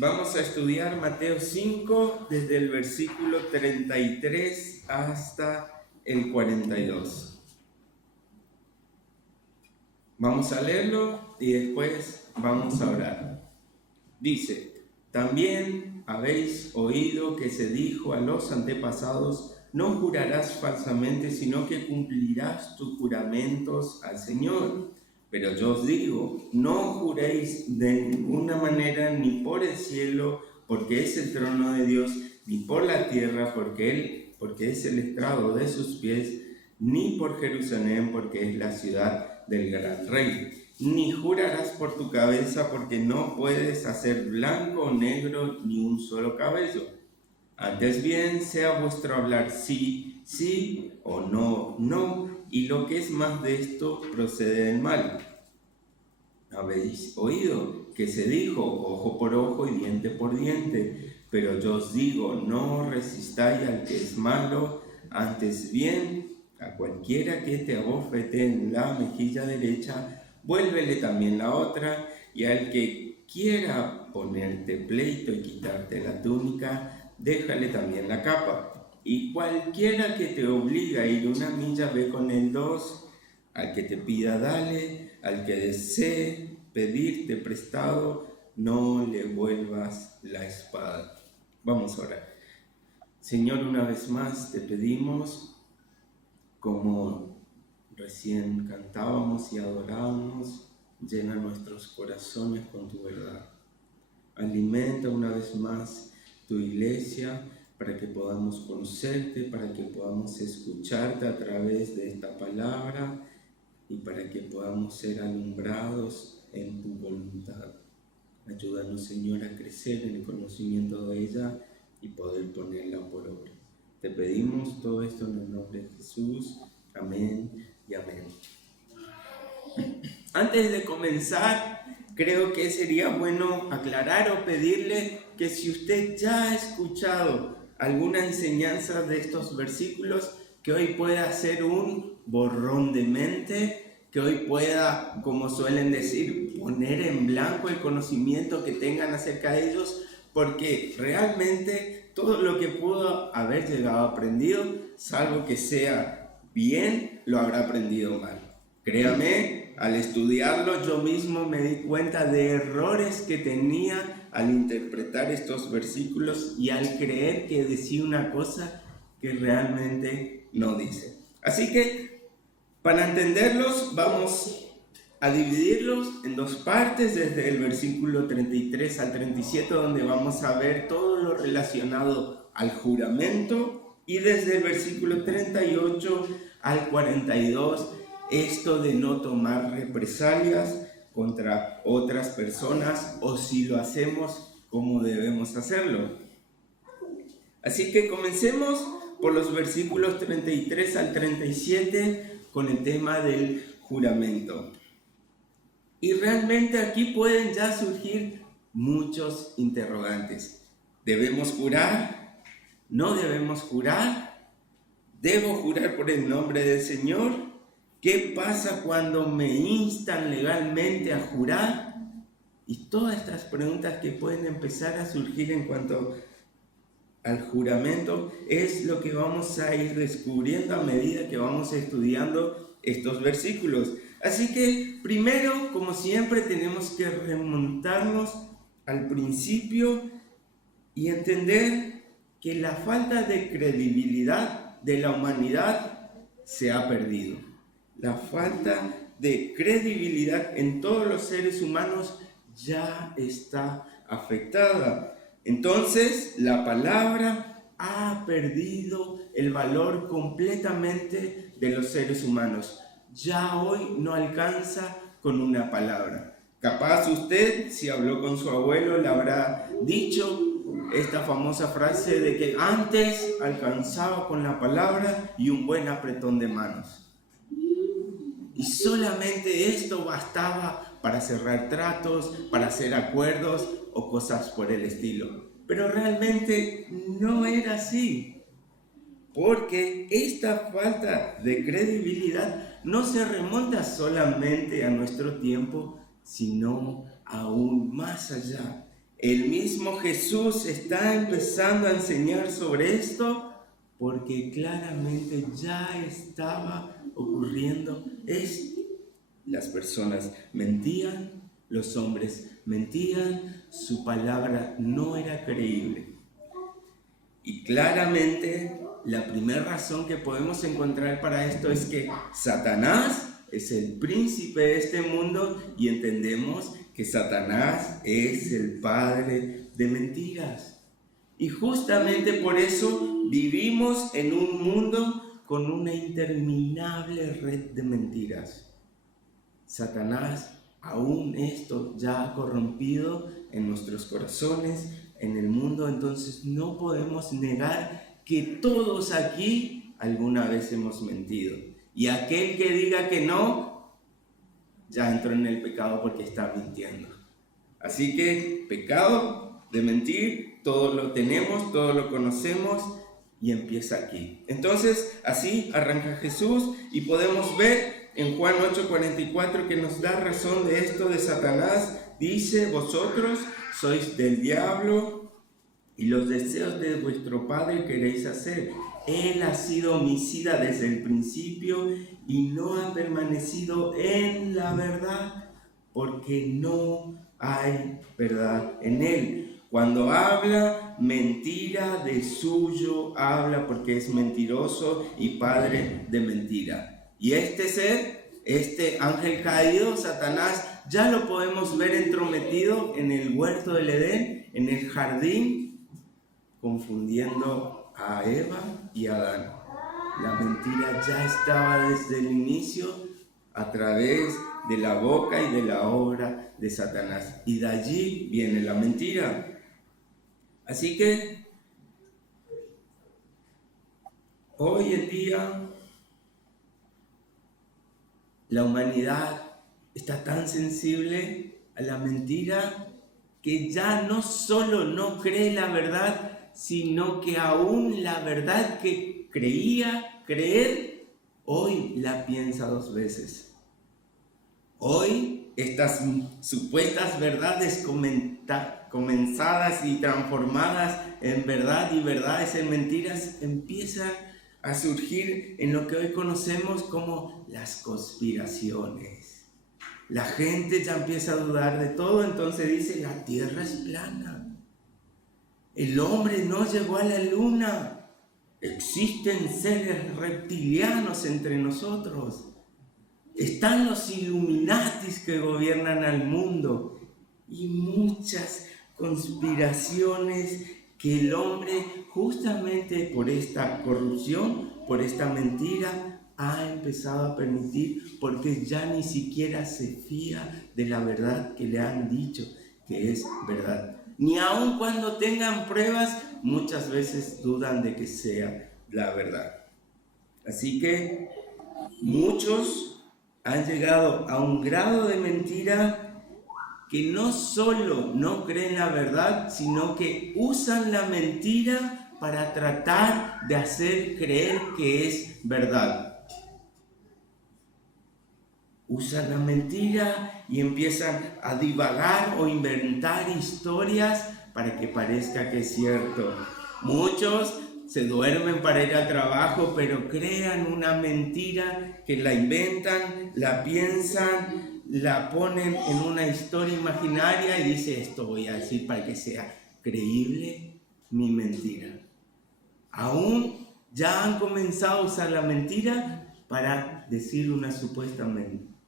Vamos a estudiar Mateo 5 desde el versículo 33 hasta el 42. Vamos a leerlo y después vamos a orar. Dice: también habéis oído que se dijo a los antepasados: no jurarás falsamente, sino que cumplirás tus juramentos al Señor. Pero yo os digo, no juréis de ninguna manera, ni por el cielo, porque es el trono de Dios, ni por la tierra, porque es el estrado de sus pies, ni por Jerusalén, porque es la ciudad del gran rey. Ni jurarás por tu cabeza, porque no puedes hacer blanco o negro ni un solo cabello. Antes bien, sea vuestro hablar sí, sí, o no, no, y lo que es más de esto procede del mal. Habéis oído que se dijo: ojo por ojo y diente por diente, pero yo os digo, no resistáis al que es malo, antes bien, a cualquiera que te abofetee en la mejilla derecha, vuélvele también la otra, y al que quiera ponerte pleito y quitarte la túnica, déjale también la capa. Y cualquiera que te obliga a ir una milla, ve con él dos. Al que te pida, dale; al que desee pedirte prestado, no le vuelvas la espada. Vamos a orar. Señor, una vez más te pedimos, como recién cantábamos y adorábamos, llena nuestros corazones con tu verdad. Alimenta una vez más tu iglesia para que podamos conocerte, para que podamos escucharte a través de esta palabra y para que podamos ser alumbrados en tu voluntad. Ayúdanos, Señor, a crecer en el conocimiento de ella y poder ponerla por obra. Te pedimos todo esto en el nombre de Jesús. Amén y amén. Antes de comenzar, creo que sería bueno aclarar o pedirle que si usted ya ha escuchado alguna enseñanza de estos versículos, que hoy pueda hacer un borrón de mente, que hoy pueda, como suelen decir, poner en blanco el conocimiento que tengan acerca de ellos, porque realmente todo lo que pudo haber llegado aprendido, salvo que sea bien, lo habrá aprendido mal. Créame, al estudiarlo yo mismo me di cuenta de errores que tenía al interpretar estos versículos y al creer que decía una cosa que realmente no dice. Así que, para entenderlos, vamos a dividirlos en dos partes, desde el versículo 33 al 37, donde vamos a ver todo lo relacionado al juramento, y desde el versículo 38 al 42, esto de no tomar represalias contra otras personas, o si lo hacemos, cómo debemos hacerlo. Así que comencemos por los versículos 33 al 37 con el tema del juramento. Y realmente aquí pueden ya surgir muchos interrogantes. ¿Debemos jurar? ¿No debemos jurar? ¿Debo jurar por el nombre del Señor? ¿Qué pasa cuando me instan legalmente a jurar? Y todas estas preguntas que pueden empezar a surgir en cuanto al juramento es lo que vamos a ir descubriendo a medida que vamos estudiando estos versículos. Así que primero, como siempre, tenemos que remontarnos al principio y entender que la falta de credibilidad de la humanidad se ha perdido. La falta de credibilidad en todos los seres humanos ya está afectada. Entonces, la palabra ha perdido el valor completamente de los seres humanos. Ya hoy no alcanza con una palabra. Capaz usted, si habló con su abuelo, le habrá dicho esta famosa frase de que antes alcanzaba con la palabra y un buen apretón de manos. Y solamente esto bastaba para cerrar tratos, para hacer acuerdos o cosas por el estilo. Pero realmente no era así, porque esta falta de credibilidad no se remonta solamente a nuestro tiempo, sino aún más allá. El mismo Jesús está empezando a enseñar sobre esto porque claramente ya estaba ocurriendo esto. Las personas mentían, los hombres mentían, su palabra no era creíble. Y claramente la primera razón que podemos encontrar para esto es que Satanás es el príncipe de este mundo y entendemos que Satanás es el padre de mentiras. Y justamente por eso vivimos en un mundo con una interminable red de mentiras. Satanás, aún esto ya ha corrompido en nuestros corazones, en el mundo, entonces no podemos negar que todos aquí alguna vez hemos mentido. Y aquel que diga que no, ya entró en el pecado porque está mintiendo. Así que pecado de mentir, todo lo tenemos, todo lo conocemos y empieza aquí. Entonces, así arranca Jesús y podemos ver en Juan 8:44 que nos da razón de esto de Satanás. Dice, vosotros sois del diablo y los deseos de vuestro padre queréis hacer. Él ha sido homicida desde el principio y no ha permanecido en la verdad porque no hay verdad en él. Cuando habla mentira, de suyo habla porque es mentiroso y padre de mentira. Y este ser, este ángel caído, Satanás, ya lo podemos ver entrometido en el huerto del Edén, en el jardín, confundiendo a Eva y a Adán. La mentira ya estaba desde el inicio a través de la boca y de la obra de Satanás. Y de allí viene la mentira. Así que hoy en día la humanidad está tan sensible a la mentira que ya no solo no cree la verdad, sino que aún la verdad que creía creer, hoy la piensa dos veces. Hoy estas supuestas verdades comenzadas y transformadas en verdad y verdades en mentiras empiezan a surgir en lo que hoy conocemos como las conspiraciones. La gente ya empieza a dudar de todo, entonces dice, la tierra es plana. El hombre no llegó a la luna. Existen seres reptilianos entre nosotros. Están los Illuminatis que gobiernan al mundo y muchas conspiraciones que el hombre, justamente por esta corrupción, por esta mentira, ha empezado a permitir porque ya ni siquiera se fía de la verdad que le han dicho que es verdad. Ni aun cuando tengan pruebas, muchas veces dudan de que sea la verdad. Así que muchos han llegado a un grado de mentira que no solo no creen la verdad, sino que usan la mentira para tratar de hacer creer que es verdad. Usan la mentira y empiezan a divagar o inventar historias para que parezca que es cierto. Muchos se duermen para ir al trabajo, pero crean una mentira que la inventan, la piensan, la ponen en una historia imaginaria y dice, esto voy a decir para que sea creíble mi mentira. Aún ya han comenzado a usar la mentira para decir una supuesta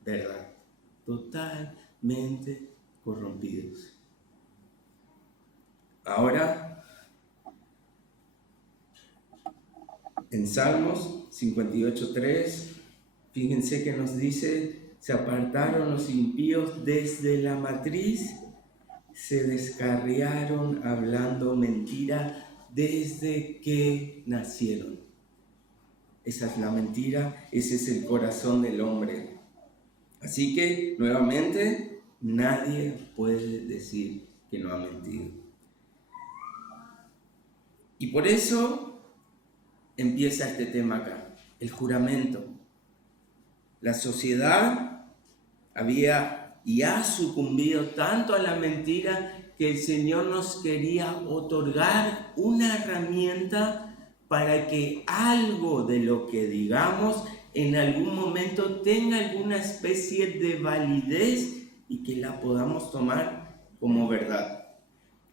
verdad. Totalmente corrompidos. Ahora, en Salmos 58:3, fíjense que nos dice, se apartaron los impíos desde la matriz, se descarriaron hablando mentira desde que nacieron. Esa es la mentira, ese es el corazón del hombre. Así que, nuevamente, nadie puede decir que no ha mentido. Y por eso empieza este tema acá, el juramento. La sociedad había y ha sucumbido tanto a la mentira que el Señor nos quería otorgar una herramienta para que algo de lo que digamos en algún momento tenga alguna especie de validez y que la podamos tomar como verdad.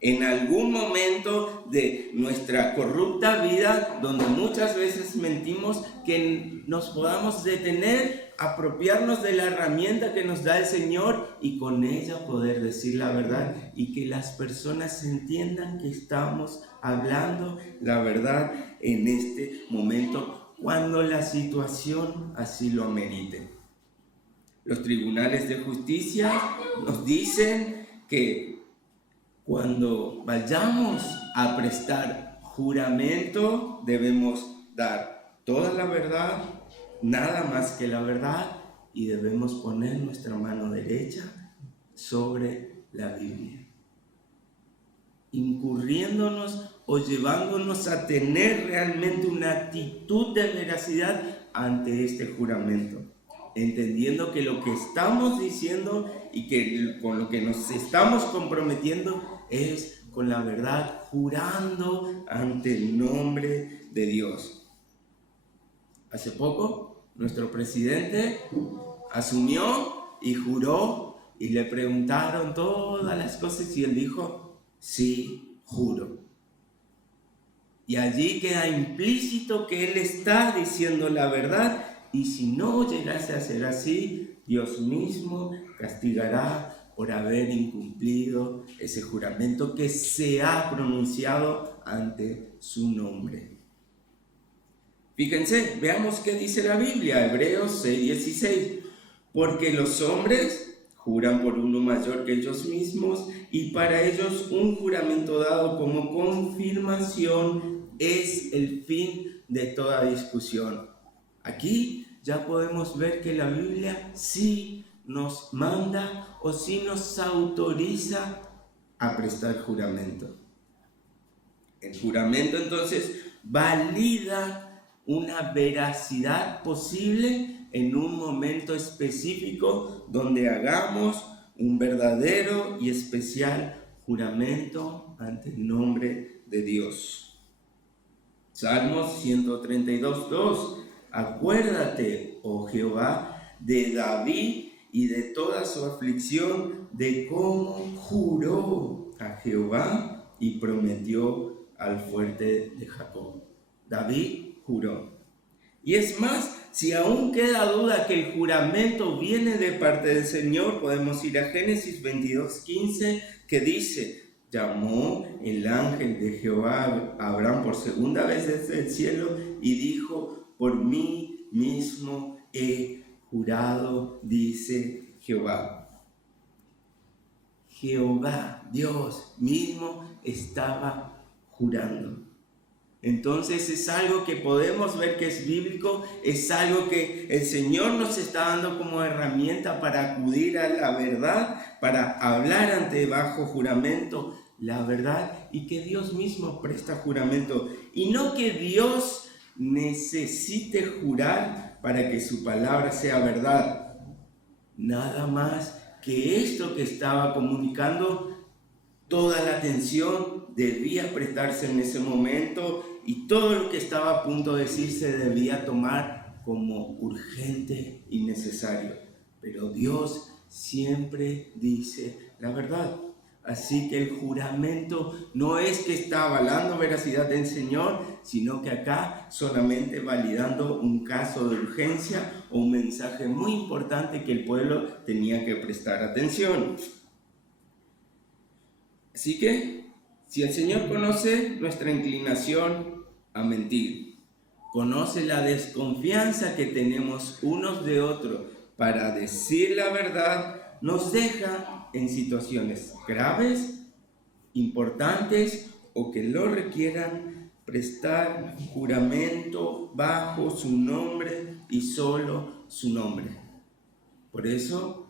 En algún momento de nuestra corrupta vida, donde muchas veces mentimos, que nos podamos detener, apropiarnos de la herramienta que nos da el Señor y con ella poder decir la verdad y que las personas entiendan que estamos hablando la verdad en este momento cuando la situación así lo amerite. Los tribunales de justicia nos dicen que cuando vayamos a prestar juramento, debemos dar toda la verdad, nada más que la verdad, y debemos poner nuestra mano derecha sobre la Biblia, incurriéndonos o llevándonos a tener realmente una actitud de veracidad ante este juramento, entendiendo que lo que estamos diciendo y que con lo que nos estamos comprometiendo es con la verdad, jurando ante el nombre de Dios. Hace poco, nuestro presidente asumió y juró y le preguntaron todas las cosas y él dijo, sí, juro. Y allí queda implícito que él está diciendo la verdad y si no llegase a ser así, Dios mismo castigará por haber incumplido ese juramento que se ha pronunciado ante su nombre. Fíjense, veamos qué dice la Biblia, Hebreos 6:16. Porque los hombres juran por uno mayor que ellos mismos y para ellos un juramento dado como confirmación es el fin de toda discusión. Aquí ya podemos ver que la Biblia sí nos manda o sí nos autoriza a prestar juramento. El juramento entonces valida una veracidad posible en un momento específico donde hagamos un verdadero y especial juramento ante el nombre de Dios. Salmos 132:2. Acuérdate, oh Jehová, de David y de toda su aflicción, de cómo juró a Jehová y prometió al fuerte de Jacob. David juró. Y es más, si aún queda duda que el juramento viene de parte del Señor, podemos ir a Génesis 22:15, que dice, llamó el ángel de Jehová a Abraham por segunda vez desde el cielo y dijo, por mí mismo he jurado, dice Jehová. Jehová, Dios mismo, estaba jurando. Entonces es algo que podemos ver que es bíblico, es algo que el Señor nos está dando como herramienta para acudir a la verdad, para hablar ante bajo juramento la verdad y que Dios mismo presta juramento. Y no que Dios necesite jurar para que su palabra sea verdad. Nada más que esto que estaba comunicando, toda la atención debía prestarse en ese momento y todo lo que estaba a punto de decirse debía tomar como urgente y necesario. Pero Dios siempre dice la verdad. Así que el juramento no es que está avalando veracidad del Señor, sino que acá solamente validando un caso de urgencia o un mensaje muy importante que el pueblo tenía que prestar atención. Así que, si el Señor conoce nuestra inclinación a mentir, conoce la desconfianza que tenemos unos de otros para decir la verdad, nos deja en situaciones graves, importantes o que lo requieran prestar juramento bajo su nombre y solo su nombre. Por eso,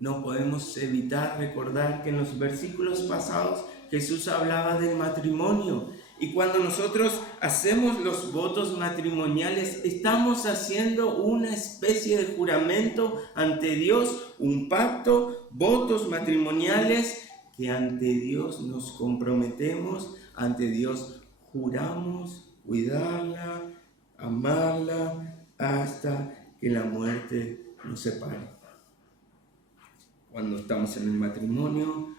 no podemos evitar recordar que en los versículos pasados Jesús hablaba del matrimonio. Y cuando nosotros hacemos los votos matrimoniales, estamos haciendo una especie de juramento ante Dios, un pacto, votos matrimoniales que ante Dios nos comprometemos, ante Dios juramos cuidarla, amarla, hasta que la muerte nos separe. Cuando estamos en el matrimonio,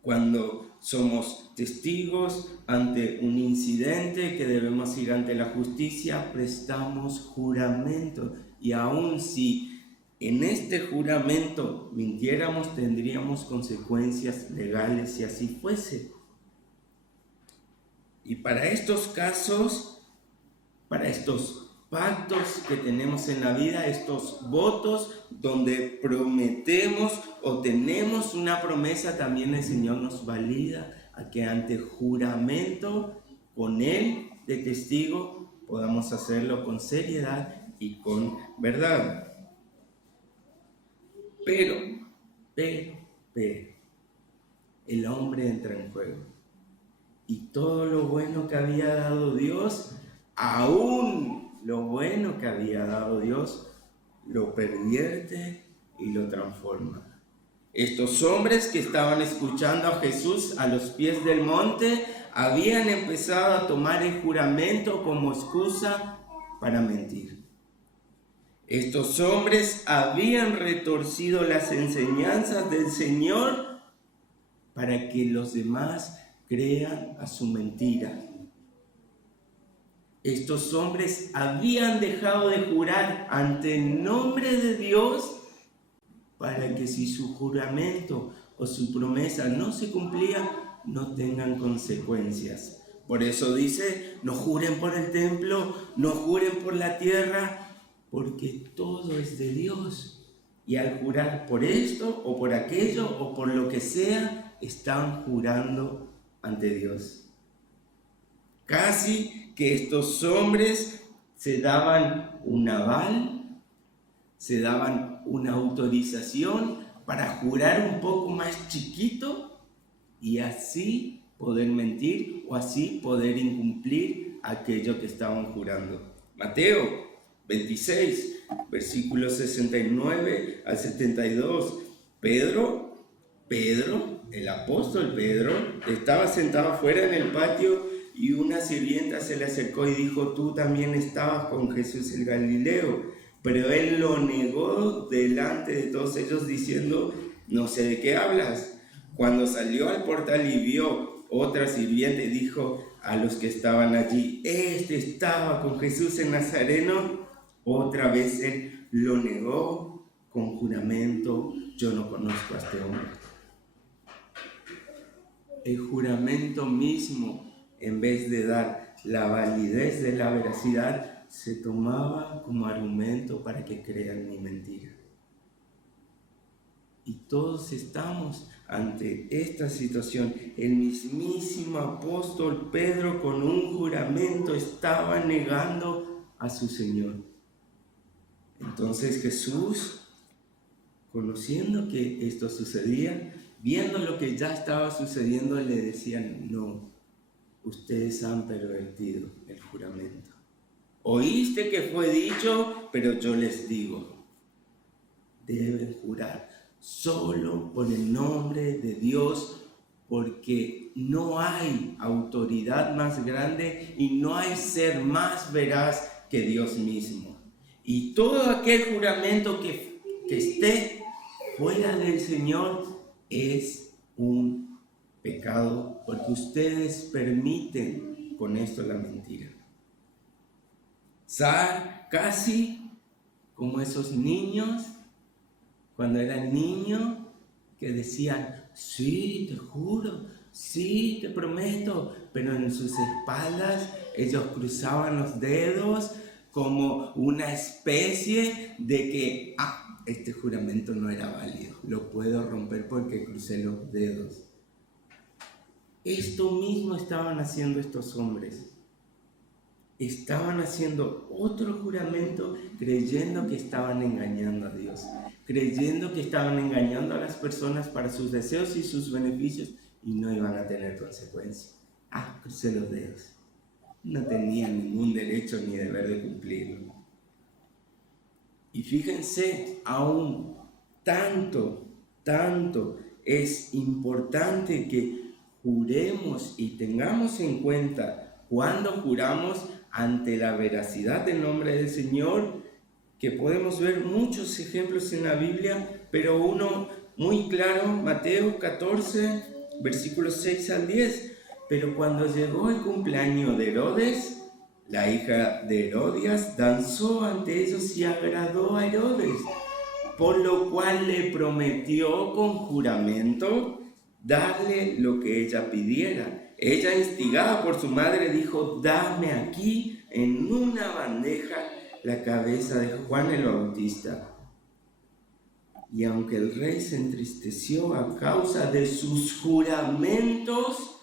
cuando somos testigos ante un incidente que debemos ir ante la justicia, prestamos juramento. Y aun si en este juramento mintiéramos, tendríamos consecuencias legales si así fuese. Y para estos casos, para estos pactos que tenemos en la vida, estos votos donde prometemos o tenemos una promesa, también el Señor nos valida a que ante juramento con Él de testigo podamos hacerlo con seriedad y con verdad. Pero, el hombre entra en juego. Y todo lo bueno que había dado Dios, aún lo bueno que había dado Dios, lo pervierte y lo transforma. Estos hombres que estaban escuchando a Jesús a los pies del monte, habían empezado a tomar el juramento como excusa para mentir. Estos hombres habían retorcido las enseñanzas del Señor para que los demás crean a su mentira. Estos hombres habían dejado de jurar ante el nombre de Dios para que si su juramento o su promesa no se cumplía, no tengan consecuencias. Por eso dice, no juren por el templo, no juren por la tierra, porque todo es de Dios. Y al jurar por esto o por aquello o por lo que sea, están jurando ante Dios. Casi que estos hombres se daban un aval, se daban una autorización para jurar un poco más chiquito y así poder mentir o así poder incumplir aquello que estaban jurando. Mateo 26, versículos 69 al 72. Pedro, el apóstol Pedro, estaba sentado afuera en el patio y una sirvienta se le acercó y dijo, tú también estabas con Jesús el Galileo. Pero él lo negó delante de todos ellos diciendo, no sé de qué hablas. Cuando salió al portal y vio otra sirviente, dijo a los que estaban allí, este estaba con Jesús el Nazareno. Otra vez él lo negó con juramento, yo no conozco a este hombre. El juramento mismo, en vez de dar la validez de la veracidad, se tomaba como argumento para que crean mi mentira. Y todos estamos ante esta situación. El mismísimo apóstol Pedro con un juramento estaba negando a su Señor. Entonces Jesús, conociendo que esto sucedía, viendo lo que ya estaba sucediendo, le decían, no, ustedes han pervertido el juramento. Oíste que fue dicho, pero yo les digo, deben jurar solo por el nombre de Dios, porque no hay autoridad más grande y no hay ser más veraz que Dios mismo. Y todo aquel juramento que esté fuera del Señor es un pecado, porque ustedes permiten con esto la mentira. Casi como esos niños, cuando eran niños, que decían, sí, te juro, sí, te prometo, pero en sus espaldas ellos cruzaban los dedos como una especie de que, este juramento no era válido, lo puedo romper porque crucé los dedos. Esto mismo estaban haciendo estos hombres. Estaban haciendo otro juramento creyendo que estaban engañando a Dios, creyendo que estaban engañando a las personas para sus deseos y sus beneficios y no iban a tener consecuencias. Crucé los dedos. No tenían ningún derecho ni deber de cumplirlo. Y fíjense, aún tanto es importante que juremos y tengamos en cuenta cuando juramos ante la veracidad del nombre del Señor, que podemos ver muchos ejemplos en la Biblia, pero uno muy claro, Mateo 14, versículos 6 al 10. Pero cuando llegó el cumpleaños de Herodes, la hija de Herodías danzó ante ellos y agradó a Herodes, por lo cual le prometió con juramento darle lo que ella pidiera. Ella, instigada por su madre, dijo: dame aquí en una bandeja la cabeza de Juan el Bautista. Y aunque el rey se entristeció a causa de sus juramentos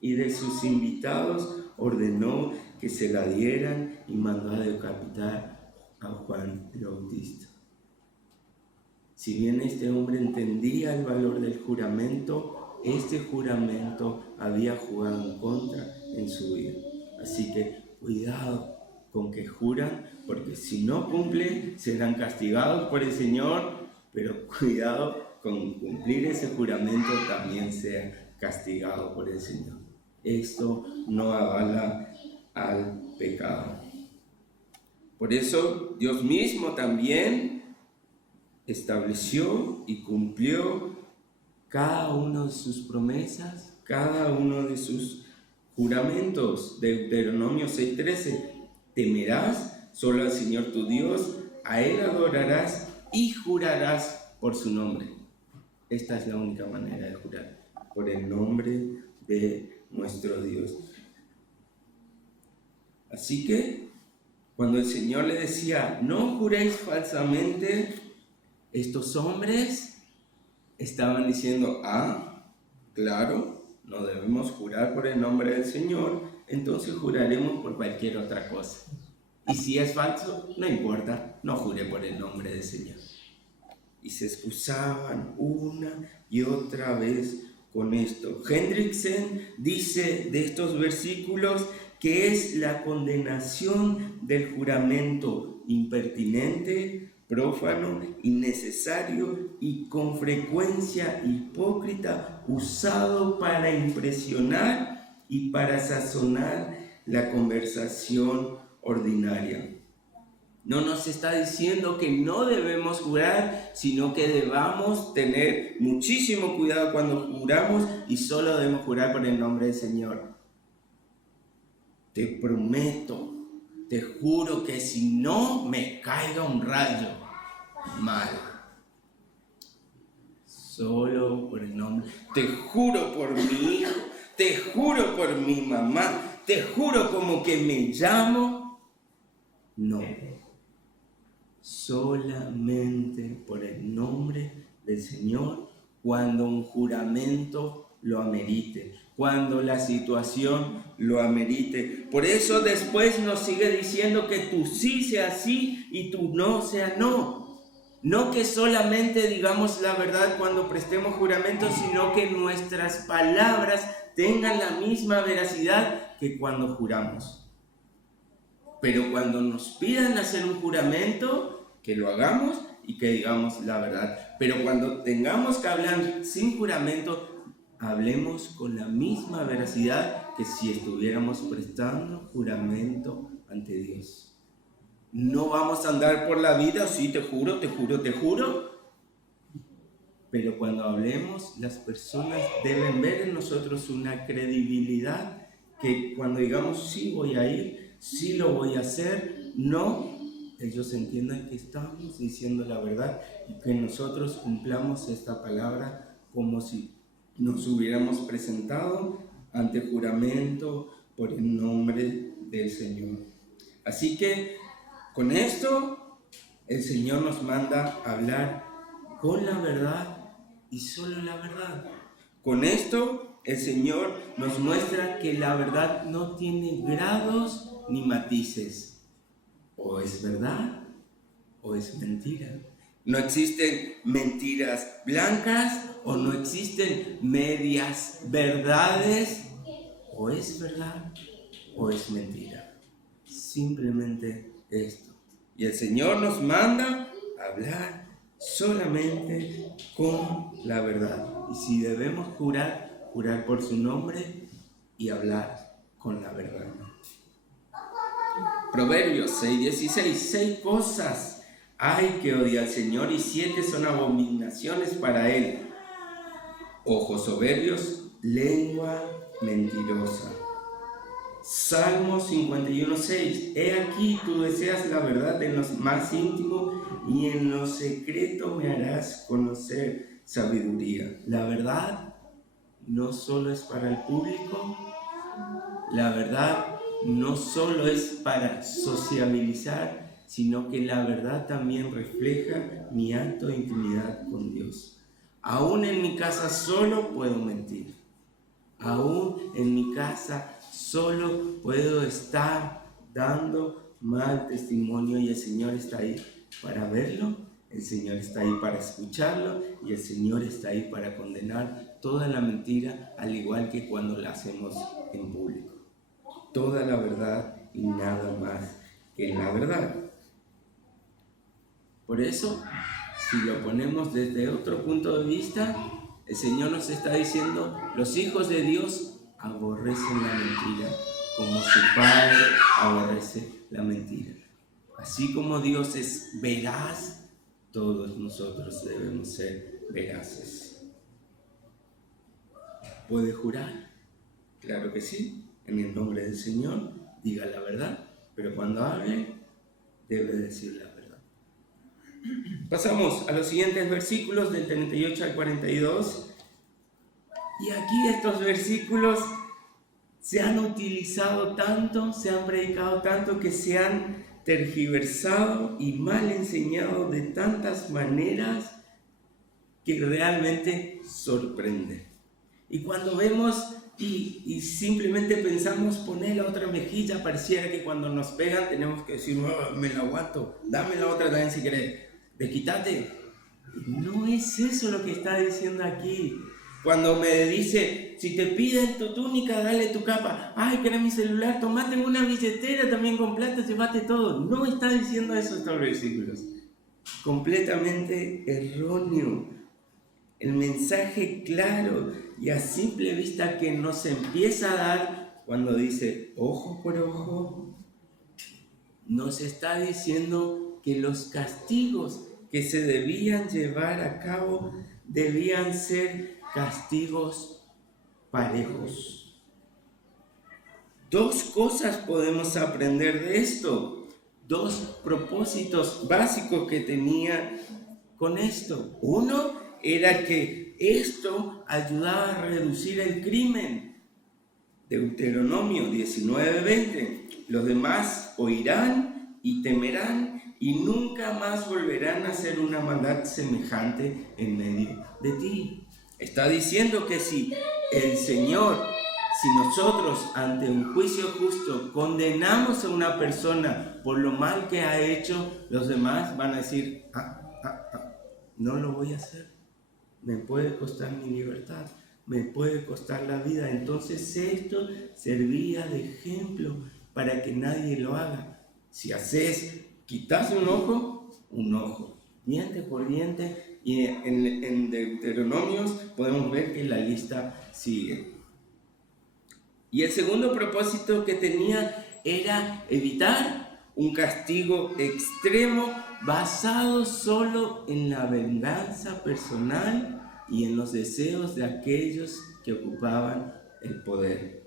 y de sus invitados, ordenó que se la dieran y mandó a decapitar a Juan el Bautista. Si bien este hombre entendía el valor del juramento, este juramento había jugado en contra en su vida. Así que cuidado con que juran, porque si no cumplen serán castigados por el Señor, pero cuidado con cumplir ese juramento también sea castigado por el Señor. Esto no avala al pecado. Por eso Dios mismo también estableció y cumplió cada una de sus promesas, cada uno de sus juramentos. Deuteronomio 6:13: temerás solo al Señor tu Dios, a Él adorarás y jurarás por su nombre. Esta es la única manera de jurar, por el nombre de nuestro Dios. Así que cuando el Señor le decía: no juréis falsamente, estos hombres estaban diciendo: claro, no debemos jurar por el nombre del Señor, entonces juraremos por cualquier otra cosa. Y si es falso, no importa, no juré por el nombre del Señor. Y se excusaban una y otra vez con esto. Hendriksen dice de estos versículos que es la condenación del juramento impertinente, prófano, innecesario y con frecuencia hipócrita, usado para impresionar y para sazonar la conversación ordinaria. No nos está diciendo que no debemos jurar, sino que debamos tener muchísimo cuidado cuando juramos y solo debemos jurar por el nombre del Señor. Te prometo, te juro que si no me caiga un rayo, mal. Solo por el nombre. Te juro por mi hijo, te juro por mi mamá, te juro como que me llamo. No. Solamente por el nombre del Señor, cuando un juramento lo amerite, cuando la situación lo amerite. Por eso después nos sigue diciendo que tu sí sea sí y tu no sea no. No que solamente digamos la verdad cuando prestemos juramento, sino que nuestras palabras tengan la misma veracidad que cuando juramos. Pero cuando nos pidan hacer un juramento, que lo hagamos y que digamos la verdad. Pero cuando tengamos que hablar sin juramento, hablemos con la misma veracidad que si estuviéramos prestando juramento ante Dios. No vamos a andar por la vida, sí, te juro, te juro, te juro. Pero cuando hablemos, las personas deben ver en nosotros una credibilidad que cuando digamos sí voy a ir, sí lo voy a hacer, no, ellos entiendan que estamos diciendo la verdad y que nosotros cumplamos esta palabra como si nos hubiéramos presentado ante juramento por el nombre del Señor. Así que con esto el Señor nos manda a hablar con la verdad y solo la verdad. Con esto el Señor nos muestra que la verdad no tiene grados ni matices. O es verdad o es mentira. No existen mentiras blancas o no existen medias verdades. O es verdad o es mentira. Simplemente esto. Y el Señor nos manda a hablar solamente con la verdad. Y si debemos jurar, jurar por su nombre y hablar con la verdad. Proverbios 6:16, 6 cosas hay que odia al Señor y 7 son abominaciones para Él: ojos soberbios, lengua mentirosa. Salmo 51:6, he aquí tú deseas la verdad en lo más íntimo y en lo secreto me harás conocer sabiduría. La verdad no solo es para el público, la verdad no solo es para sociabilizar, sino que la verdad también refleja mi acto de intimidad con Dios. Aún en mi casa solo puedo mentir. Aún en mi casa solo puedo estar dando mal testimonio y el Señor está ahí para verlo, el Señor está ahí para escucharlo y el Señor está ahí para condenar toda la mentira, al igual que cuando la hacemos en público. Toda la verdad y nada más que la verdad. Por eso, si lo ponemos desde otro punto de vista, el Señor nos está diciendo: los hijos de Dios aborrecen la mentira, como su Padre aborrece la mentira. Así como Dios es veraz, todos nosotros debemos ser veraces. ¿Puede jurar? Claro que sí. En el nombre del Señor, diga la verdad, pero cuando hable, debe decir la verdad. Pasamos a los siguientes versículos del 38 al 42. Y aquí estos versículos se han utilizado tanto, se han predicado tanto, que se han tergiversado y mal enseñado de tantas maneras que realmente sorprende. Y cuando vemos y simplemente pensamos poner la otra mejilla, pareciera que cuando nos pegan tenemos que decir: no, me la aguanto, dame la otra también si querés, desquítate. No es eso lo que está diciendo aquí. Cuando me dice: si te piden tu túnica, dale tu capa. Ay, ¿querés mi celular? Tomate una billetera también con plata, llévate todo. No está diciendo eso estos versículos. Completamente erróneo. El mensaje claro y a simple vista que nos empieza a dar cuando dice ojo por ojo, nos está diciendo que los castigos que se debían llevar a cabo debían ser castigos parejos. Dos cosas podemos aprender de esto, dos propósitos básicos que tenía con esto. Uno era que esto ayudaba a reducir el crimen. Deuteronomio 19:20. Los demás oirán y temerán y nunca más volverán a hacer una maldad semejante en medio de ti. Está diciendo que si el Señor, si nosotros ante un juicio justo condenamos a una persona por lo mal que ha hecho, los demás van a decir: no lo voy a hacer. Me puede costar mi libertad, me puede costar la vida. Entonces esto servía de ejemplo para que nadie lo haga. Si quitas un ojo, diente por diente, y en Deuteronomios podemos ver que la lista sigue. Y el segundo propósito que tenía era evitar un castigo extremo basado solo en la venganza personal y en los deseos de aquellos que ocupaban el poder.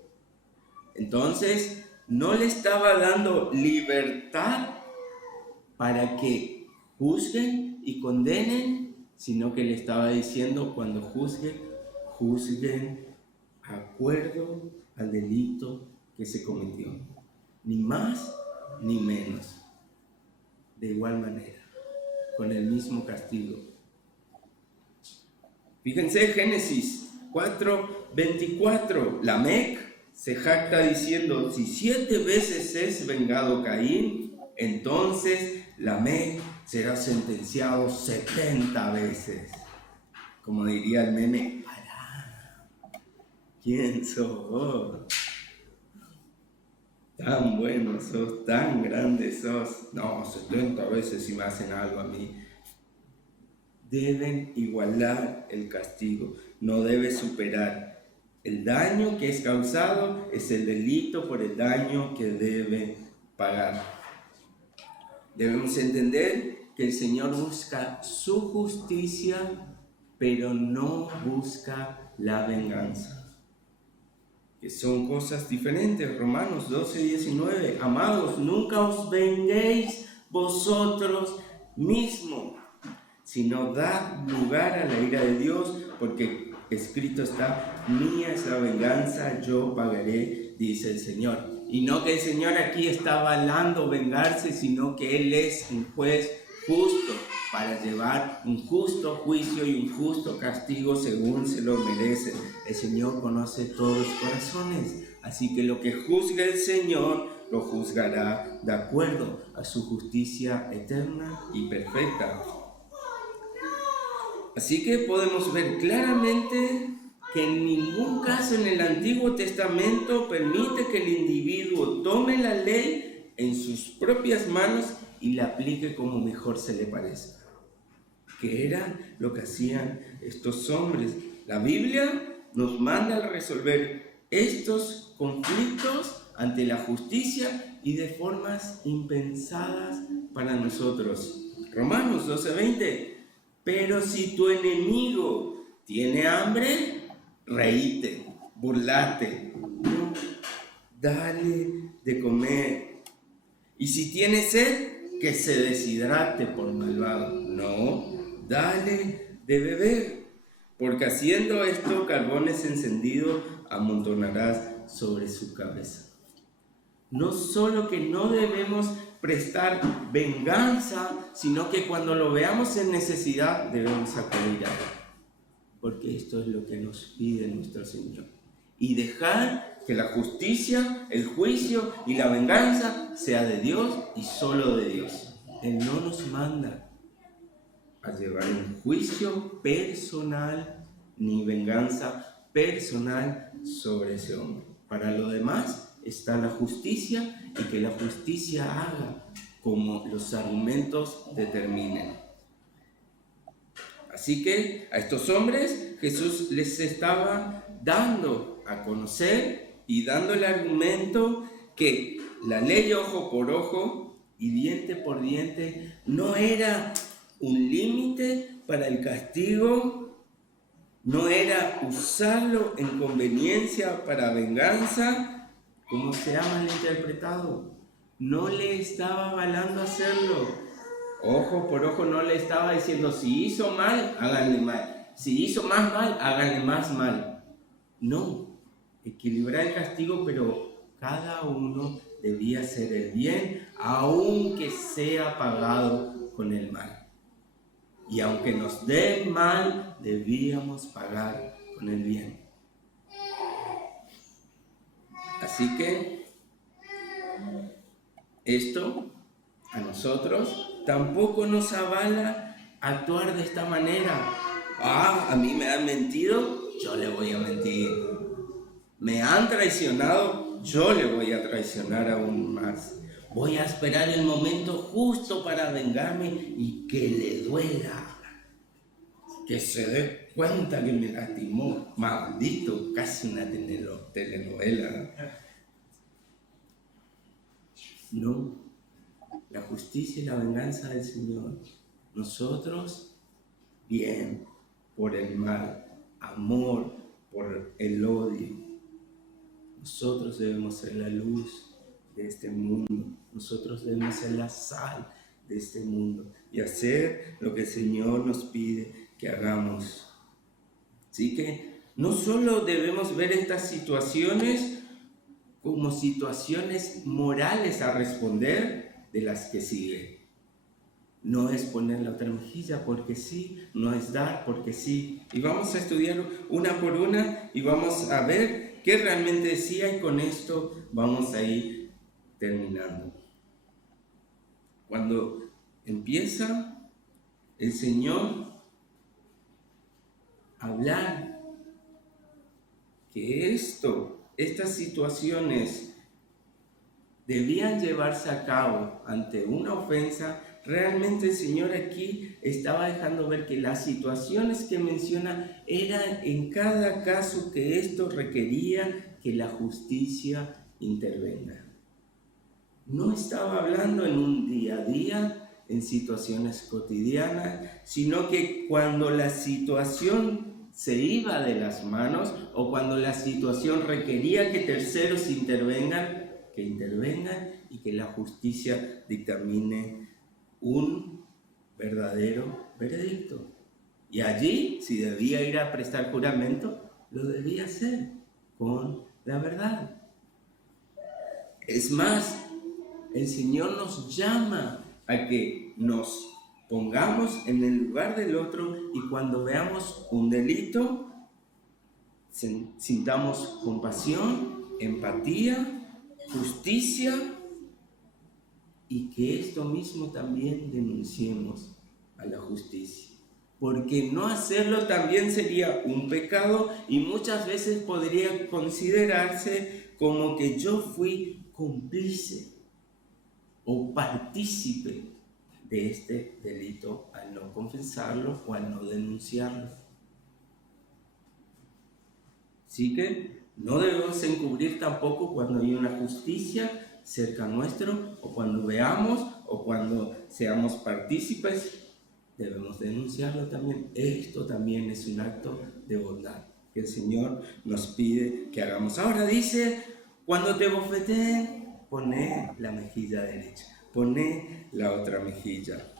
Entonces, no le estaba dando libertad para que juzguen y condenen, sino que le estaba diciendo: cuando juzguen acuerdo al delito que se cometió, ni más ni menos, de igual manera, con el mismo castigo. Fíjense, Génesis 4:24, Lamec se jacta diciendo: si 7 veces es vengado Caín, entonces Lamec será sentenciado 70 veces. Como diría el meme: ¡pará! ¿Quién sos? Tan bueno sos, tan grande sos. No, 70 veces si me hacen algo a mí. deben igualar el castigo, no debe superar. El daño que es causado es el delito por el daño que debe pagar. Debemos entender que el Señor busca su justicia, pero no busca la venganza, que son cosas diferentes. Romanos 12:19, amados, nunca os venguéis vosotros mismos, sino dad lugar a la ira de Dios, porque escrito está, mía es la venganza, yo pagaré, dice el Señor. Y no que el Señor aquí está avalando vengarse, sino que Él es un juez justo para llevar un justo juicio y un justo castigo según se lo merece. El Señor conoce todos los corazones, así que lo que juzga el Señor lo juzgará de acuerdo a su justicia eterna y perfecta. Así que podemos ver claramente que en ningún caso en el Antiguo Testamento permite que el individuo tome la ley en sus propias manos y la aplique como mejor se le parezca, que era lo que hacían estos hombres. La Biblia nos manda a resolver estos conflictos ante la justicia y de formas impensadas para nosotros. Romanos 12:20. Pero si tu enemigo tiene hambre, reíte, burlate, no, dale de comer. Y si tiene sed, que se deshidrate por malvado, no, dale de beber. Porque haciendo esto, carbones encendidos amontonarás sobre su cabeza. No solo que no debemos prestar venganza, sino que cuando lo veamos en necesidad debemos acudir a Él, porque esto es lo que nos pide nuestro Señor. Y dejar que la justicia, el juicio y la venganza sea de Dios y solo de Dios. Él no nos manda a llevar un juicio personal ni venganza personal sobre ese hombre. Para lo demás está la justicia, y que la justicia haga como los argumentos determinen. Así que a estos hombres Jesús les estaba dando a conocer y dando el argumento que la ley ojo por ojo y diente por diente no era un límite para el castigo, no era usarlo en conveniencia para venganza, como se ha malinterpretado. No le estaba avalando hacerlo. Ojo por ojo no le estaba diciendo, si hizo mal, háganle mal. Si hizo más mal, háganle más mal. No, equilibrar el castigo, pero cada uno debía hacer el bien, aunque sea pagado con el mal. Y aunque nos den mal, debíamos pagar con el bien. Así que esto a nosotros tampoco nos avala actuar de esta manera. A mí me han mentido, yo le voy a mentir. Me han traicionado, yo le voy a traicionar aún más. Voy a esperar el momento justo para vengarme y que le duela. Que se dé cuenta que me lastimó. Maldito, casi una telenovela. No, la justicia y la venganza del Señor. Nosotros, bien, por el mal, amor por el odio. Nosotros debemos ser la luz de este mundo. Nosotros debemos ser la sal de este mundo y hacer lo que el Señor nos pide que hagamos. Así que no solo debemos ver estas situaciones como situaciones morales a responder de las que siguen. No es poner la otra mejilla porque sí, no es dar porque sí. Y vamos a estudiar una por una y vamos a ver qué realmente decía, y con esto vamos a ir terminando. Cuando empieza el Señor a hablar que estas situaciones debían llevarse a cabo ante una ofensa, realmente el Señor aquí estaba dejando ver que las situaciones que menciona eran en cada caso que esto requería que la justicia intervenga. No estaba hablando en un día a día, en situaciones cotidianas, sino que cuando la situación se iba de las manos o cuando la situación requería que terceros intervengan, que intervengan y que la justicia dictamine un verdadero veredicto. Y allí, si debía ir a prestar juramento, lo debía hacer con la verdad. Es más, el Señor nos llama a que nos pongamos en el lugar del otro y cuando veamos un delito, sintamos compasión, empatía, justicia y que esto mismo también denunciemos a la justicia. Porque no hacerlo también sería un pecado y muchas veces podría considerarse como que yo fui cómplice o partícipe de este delito al no confesarlo o al no denunciarlo. Así que no debemos encubrir tampoco cuando hay una justicia cerca nuestro o cuando veamos o cuando seamos partícipes, debemos denunciarlo también. Esto también es un acto de bondad que el Señor nos pide que hagamos. Ahora dice, cuando te bofeteen, poné la mejilla derecha, poné la otra mejilla.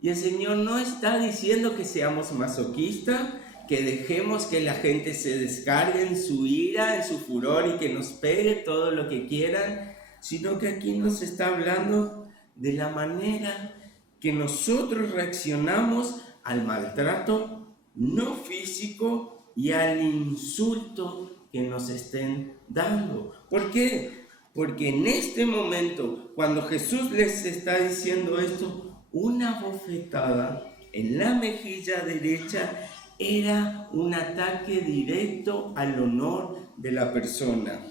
Y el Señor no está diciendo que seamos masoquistas, que dejemos que la gente se descargue en su ira, en su furor y que nos pegue todo lo que quieran, sino que aquí nos está hablando de la manera que nosotros reaccionamos al maltrato no físico y al insulto que nos estén dando. ¿Por qué? Porque en este momento, cuando Jesús les está diciendo esto, una bofetada en la mejilla derecha era un ataque directo al honor de la persona.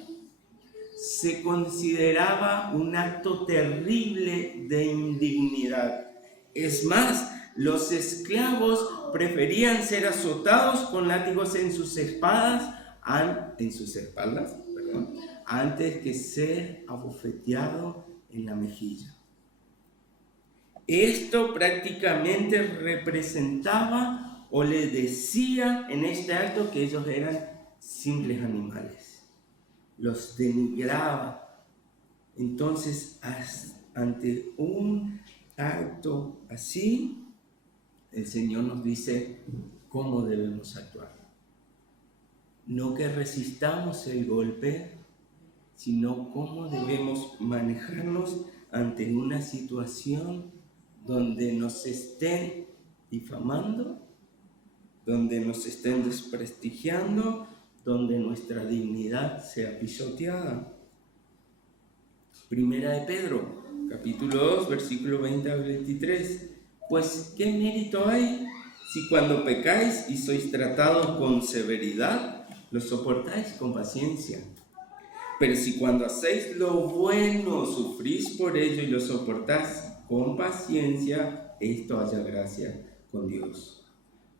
Se consideraba un acto terrible de indignidad. Es más, los esclavos preferían ser azotados con látigos en sus espaldas, antes que ser abofeteado en la mejilla. Esto prácticamente representaba o le decía en este acto que ellos eran simples animales. Los denigraba. Entonces, ante un acto así, el Señor nos dice cómo debemos actuar. No que resistamos el golpe, sino cómo debemos manejarnos ante una situación donde nos estén difamando, donde nos estén desprestigiando, donde nuestra dignidad sea pisoteada. Primera de Pedro, capítulo 2, versículo 20 al 23. Pues, ¿qué mérito hay si cuando pecáis y sois tratados con severidad, lo soportáis con paciencia? Pero si cuando hacéis lo bueno, sufrís por ello y lo soportáis con paciencia, esto haya gracia con Dios.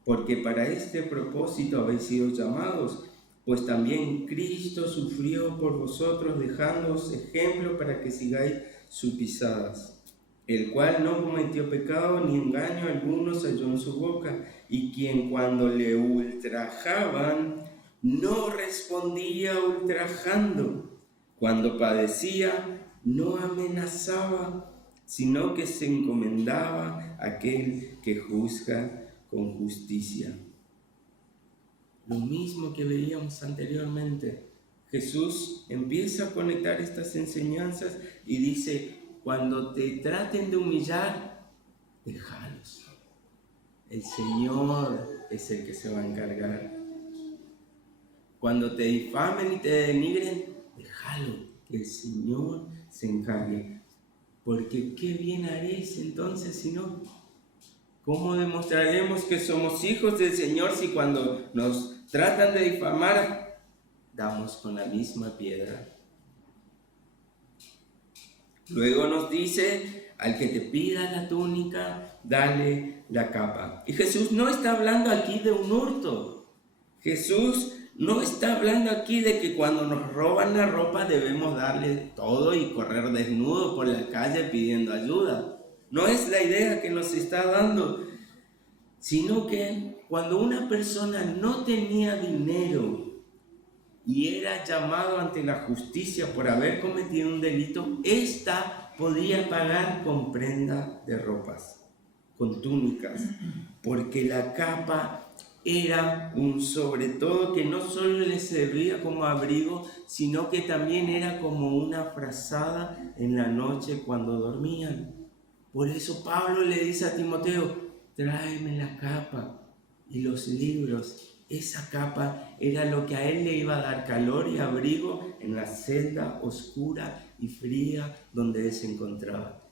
Porque para este propósito habéis sido llamados, pues también Cristo sufrió por vosotros, dejándoos ejemplo para que sigáis sus pisadas, el cual no cometió pecado ni engaño alguno se halló en su boca, y quien cuando le ultrajaban no respondía ultrajando, cuando padecía no amenazaba, sino que se encomendaba a aquel que juzga con justicia. Lo mismo que veíamos anteriormente, Jesús empieza a conectar estas enseñanzas y dice, cuando te traten de humillar, déjalos. El Señor es el que se va a encargar. Cuando te difamen y te denigren, déjalo, que el Señor se encargue. Porque qué bien haréis entonces si no. ¿Cómo demostraremos que somos hijos del Señor si cuando nos tratan de difamar, damos con la misma piedra? Luego nos dice, Al que te pida la túnica, dale la capa. Y Jesús no está hablando aquí de un hurto. Jesús no está hablando aquí de que cuando nos roban la ropa debemos darle todo y correr desnudo por la calle pidiendo ayuda. No es la idea que nos está dando, sino que cuando una persona no tenía dinero y era llamado ante la justicia por haber cometido un delito, ésta podía pagar con prenda de ropas, con túnicas, porque la capa era un sobre todo que no solo le servía como abrigo, sino que también era como una frazada en la noche cuando dormían. Por eso Pablo le dice a Timoteo, tráeme la capa y los libros. Esa capa era lo que a él le iba a dar calor y abrigo en la celda oscura y fría donde él se encontraba.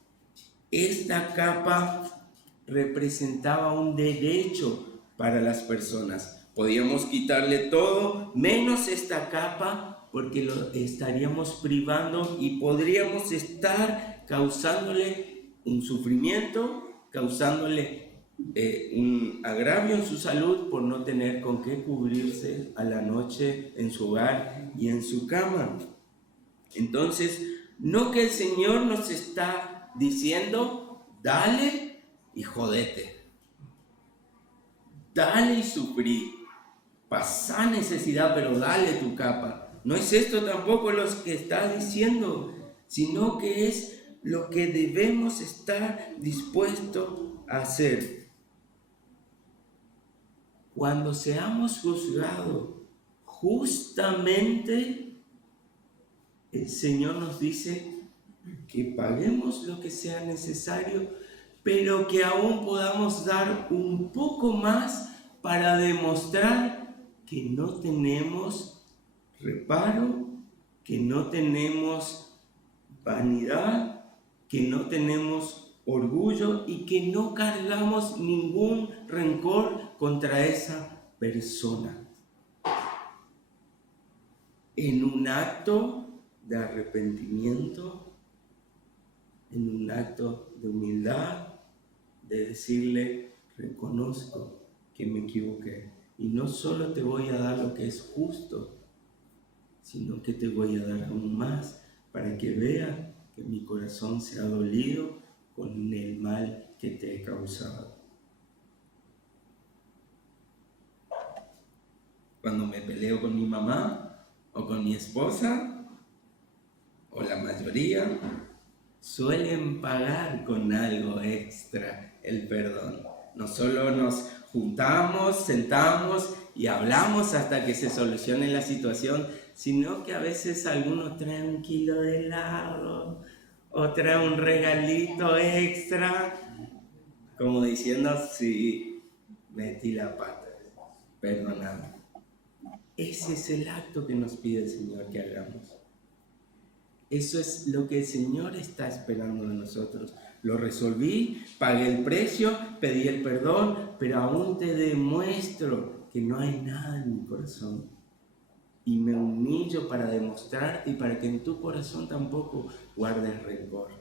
Esta capa representaba un derecho para las personas. Podíamos quitarle todo menos esta capa porque lo estaríamos privando y podríamos estar causándole un sufrimiento, causándole un agravio en su salud por no tener con qué cubrirse a la noche en su hogar y en su cama. Entonces, no que el Señor nos está diciendo, dale y jodete, dale y sufrí, pasá necesidad, pero dale tu capa. No es esto tampoco lo que está diciendo, sino que es lo que debemos estar dispuestos a hacer. Cuando seamos juzgados justamente, el Señor nos dice que paguemos lo que sea necesario, pero que aún podamos dar un poco más para demostrar que no tenemos reparo, que no tenemos vanidad, que no tenemos orgullo y que no cargamos ningún rencor contra esa persona. En un acto de arrepentimiento, en un acto de humildad, de decirle, reconozco que me equivoqué. Y no solo te voy a dar lo que es justo, sino que te voy a dar aún más para que vea que mi corazón se ha dolido con el mal que te he causado. Cuando me peleo con mi mamá o con mi esposa, o la mayoría, suelen pagar con algo extra el perdón. No solo nos juntamos, sentamos y hablamos hasta que se solucione la situación, sino que a veces algunos traen un kilo de helado o traen un regalito extra, como diciendo, sí, metí la pata, perdóname. Ese es el acto que nos pide el Señor que hagamos. Eso es lo que el Señor está esperando de nosotros. Lo resolví, pagué el precio, pedí el perdón, pero aún te demuestro que no hay nada en mi corazón. Y me humillo para demostrarte y para que en tu corazón tampoco guardes rencor.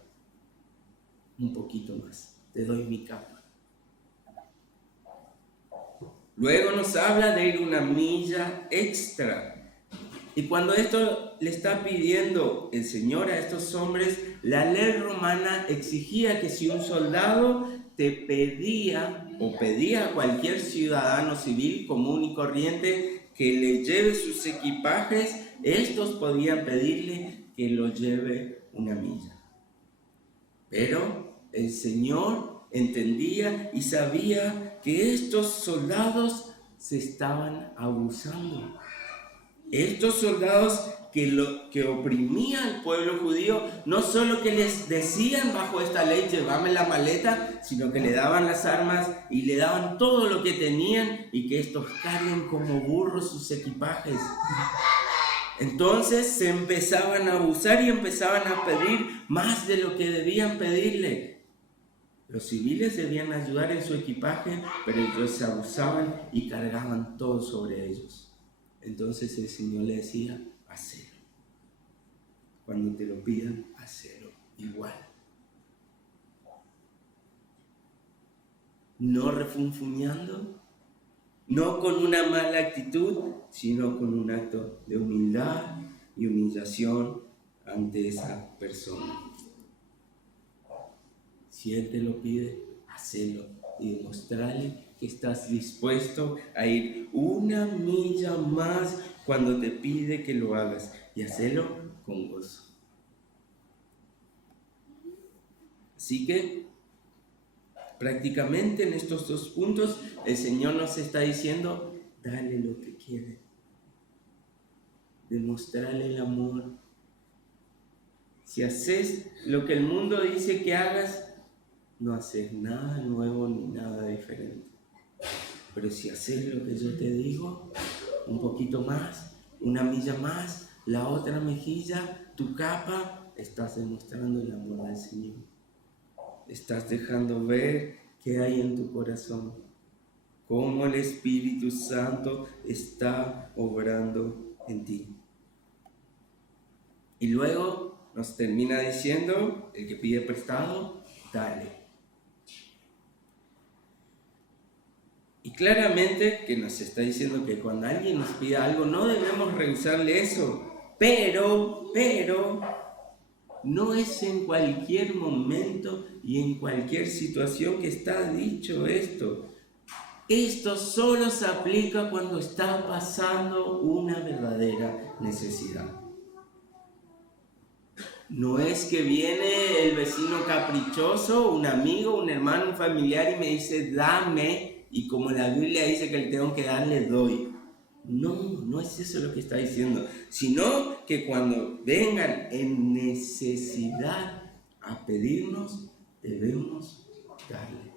Un poquito más, te doy mi capa. Luego nos habla de ir una milla extra. Y cuando esto le está pidiendo el Señor a estos hombres, la ley romana exigía que si un soldado te pedía o pedía a cualquier ciudadano civil común y corriente que le lleve sus equipajes, estos podían pedirle que lo lleve una milla. Pero el Señor entendía y sabía que estos soldados se estaban abusando. Estos soldados que oprimían al pueblo judío, no solo que les decían bajo esta ley, llévame la maleta, sino que le daban las armas y le daban todo lo que tenían y que estos carguen como burros sus equipajes. Entonces se empezaban a abusar y empezaban a pedir más de lo que debían pedirle. Los civiles debían ayudar en su equipaje, pero ellos se abusaban y cargaban todo sobre ellos. Entonces el Señor le decía, hacelo. Cuando te lo pidan, hacelo igual. no refunfuñando, no con una mala actitud, sino con un acto de humildad y humillación ante esa persona. Si Él te lo pide, hacelo y demostrarle que estás dispuesto a ir una milla más cuando te pide que lo hagas, y hacelo con gozo. Así que prácticamente en estos 2 puntos el Señor nos está diciendo: dale lo que quiere, demostrarle el amor. Si haces lo que el mundo dice que hagas, no haces nada nuevo ni nada diferente. Pero si haces lo que yo te digo, un poquito más, una milla más, la otra mejilla, tu capa, estás demostrando el amor del Señor. Estás dejando ver qué hay en tu corazón, cómo el Espíritu Santo está obrando en ti. Y luego nos termina diciendo: el que pide prestado, dale. Y claramente que nos está diciendo que cuando alguien nos pida algo no debemos rehusarle eso, pero no es en cualquier momento y en cualquier situación que está dicho esto. Esto solo se aplica cuando está pasando una verdadera necesidad. No es que viene el vecino caprichoso, un amigo, un hermano, un familiar y me dice: dame, y como la Biblia dice que le tengo que dar, le doy. No es eso lo que está diciendo, sino que cuando vengan en necesidad a pedirnos, debemos darle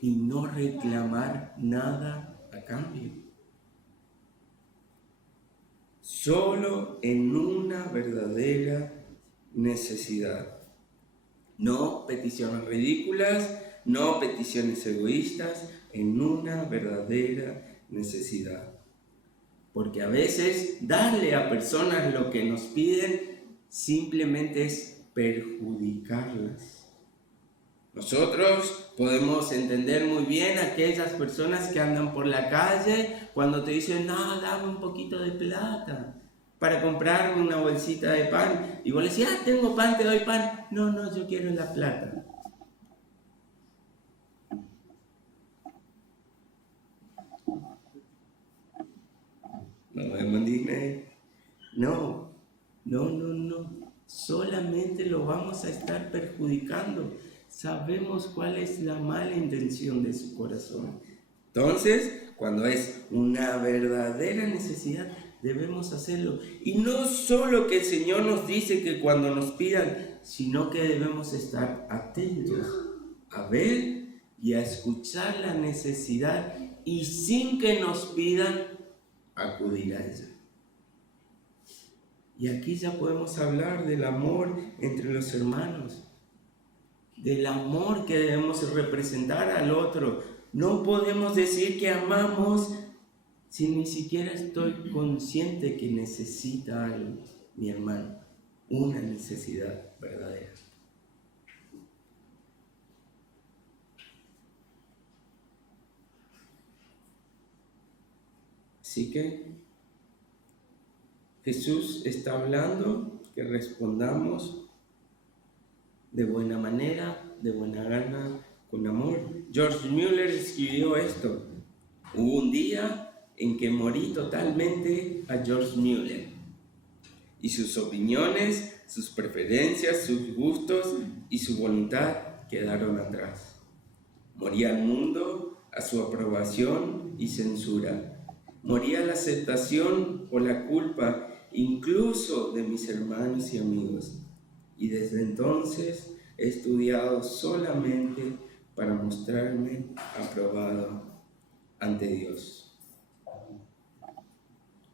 y no reclamar nada a cambio. Solo en una verdadera necesidad. No peticiones ridículas, no peticiones egoístas, en una verdadera necesidad. Porque a veces darle a personas lo que nos piden simplemente es perjudicarlas. Nosotros podemos entender muy bien a aquellas personas que andan por la calle cuando te dicen: no, dame un poquito de plata para comprarme una bolsita de pan. Y vos le decís: tengo pan, te doy pan. No, yo quiero la plata. ¿No vemos Disney? No. Solamente lo vamos a estar perjudicando. Sabemos cuál es la mala intención de su corazón. Entonces, cuando es una verdadera necesidad, debemos hacerlo. Y no solo que el Señor nos dice que cuando nos pidan, sino que debemos estar atentos a ver y a escuchar la necesidad, y sin que nos pidan, acudir a ella. Y aquí ya podemos hablar del amor entre los hermanos, del amor que debemos representar al otro. No podemos decir que amamos si ni siquiera estoy consciente que necesita algo, mi hermano, una necesidad verdadera. Así que Jesús está hablando que respondamos de buena manera, de buena gana, con amor. George Mueller escribió esto: hubo un día en que morí totalmente a George Mueller, y sus opiniones, sus preferencias, sus gustos y su voluntad quedaron atrás. Morí al mundo, a su aprobación y censura. Morí a la aceptación o la culpa, incluso de mis hermanos y amigos. Y desde entonces he estudiado solamente para mostrarme aprobado ante Dios.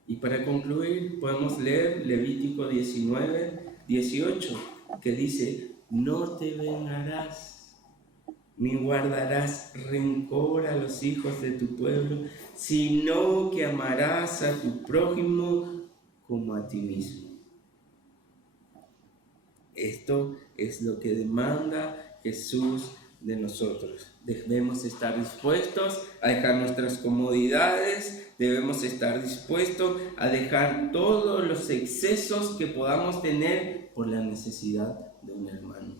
Y para concluir, podemos leer Levítico 19:18, que dice: no te vengarás, ni guardarás rencor a los hijos de tu pueblo, sino que amarás a tu prójimo como a ti mismo. Esto es lo que demanda Jesús de nosotros. Debemos estar dispuestos a dejar nuestras comodidades, debemos estar dispuestos a dejar todos los excesos que podamos tener por la necesidad de un hermano.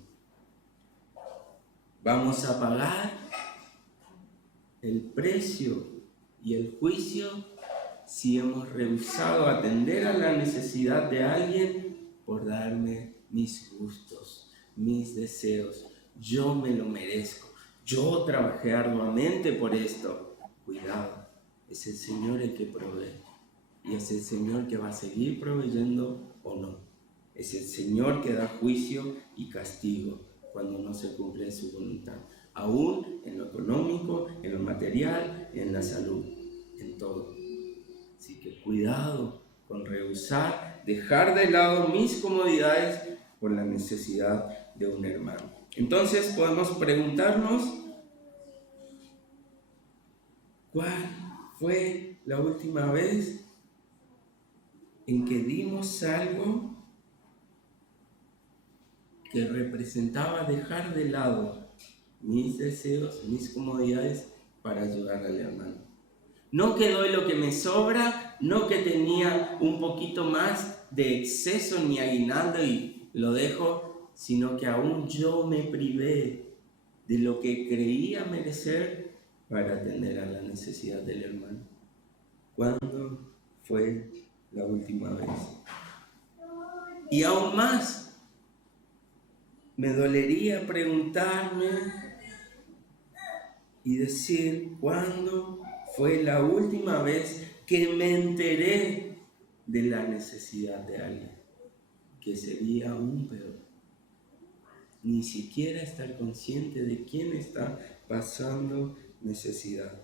Vamos a pagar el precio y el juicio si hemos rehusado atender a la necesidad de alguien por darme mis gustos, mis deseos. Yo me lo merezco. Yo trabajé arduamente por esto. Cuidado, es el Señor el que provee. Y es el Señor que va a seguir proveyendo o no. Es el Señor que da juicio y castigo cuando no se cumple su voluntad. Aún en lo económico, en lo material, en la salud, en todo. Así que cuidado con rehusar, dejar de lado mis comodidades por la necesidad de un hermano. Entonces podemos preguntarnos, ¿cuál fue la última vez en que dimos algo que representaba dejar de lado mis deseos, mis comodidades para ayudar al hermano? No que doy lo que me sobra, no que tenía un poquito más de exceso en mi aguinaldo y lo dejo, sino que aún yo me privé de lo que creía merecer para atender a la necesidad del hermano. ¿Cuándo fue la última vez? Y aún más, me dolería preguntarme y decir, ¿cuándo fue la última vez que me enteré de la necesidad de alguien? Que sería aún peor. Ni siquiera estar consciente de quién está pasando necesidad.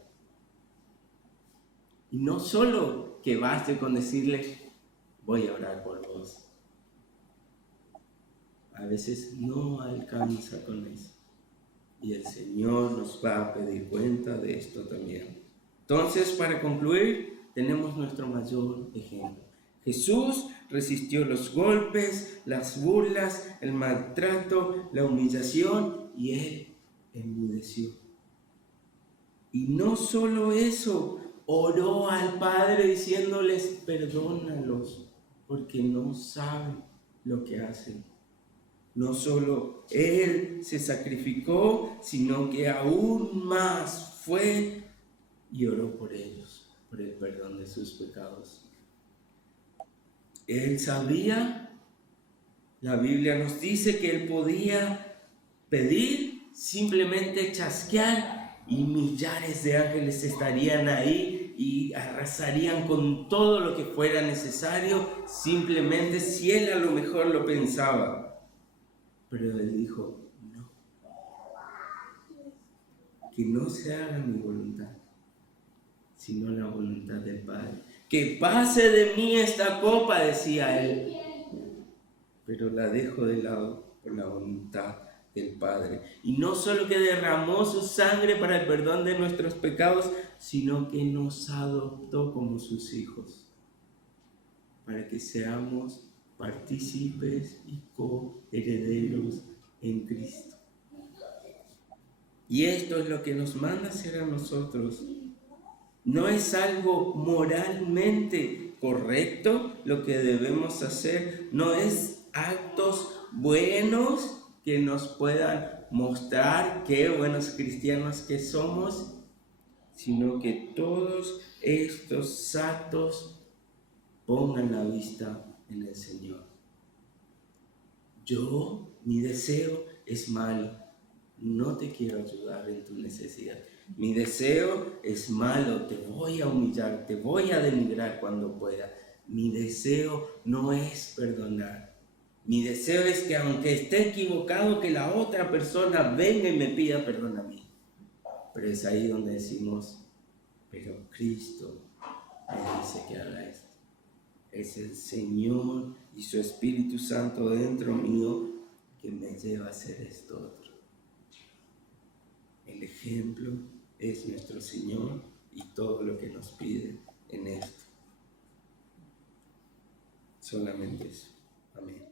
Y no solo que baste con decirle, voy a orar por vos. A veces no alcanza con eso. Y el Señor nos va a pedir cuenta de esto también. Entonces, para concluir, tenemos nuestro mayor ejemplo. Jesús resistió los golpes, las burlas, el maltrato, la humillación, y Él enmudeció. Y no solo eso, oró al Padre diciéndoles, perdónalos, porque no saben lo que hacen. No solo Él se sacrificó, sino que aún más fue y oró por ellos, por el perdón de sus pecados. Él sabía, la Biblia nos dice que Él podía pedir, simplemente chasquear y millares de ángeles estarían ahí y arrasarían con todo lo que fuera necesario, simplemente si Él a lo mejor lo pensaba. Pero Él dijo, no, que no se haga mi voluntad, sino la voluntad del Padre. Que pase de mí esta copa, decía Él, pero la dejo de lado por la voluntad del Padre. Y no solo que derramó su sangre para el perdón de nuestros pecados, sino que nos adoptó como sus hijos, para que seamos partícipes y coherederos en Cristo. Y esto es lo que nos manda hacer a nosotros. No es algo moralmente correcto lo que debemos hacer, no es actos buenos que nos puedan mostrar qué buenos cristianos que somos, sino que todos estos actos pongan la vista en el Señor. Mi deseo es malo, no te quiero ayudar en tu necesidad. Mi deseo es malo, te voy a humillar, te voy a denigrar cuando pueda. Mi deseo no es perdonar. Mi deseo es que aunque esté equivocado, que la otra persona venga y me pida perdón a mí. Pero es ahí donde decimos, pero Cristo me dice que haga esto. Es el Señor y su Espíritu Santo dentro mío que me lleva a hacer esto otro. El ejemplo es nuestro Señor y todo lo que nos pide en esto. Solamente eso. Amén.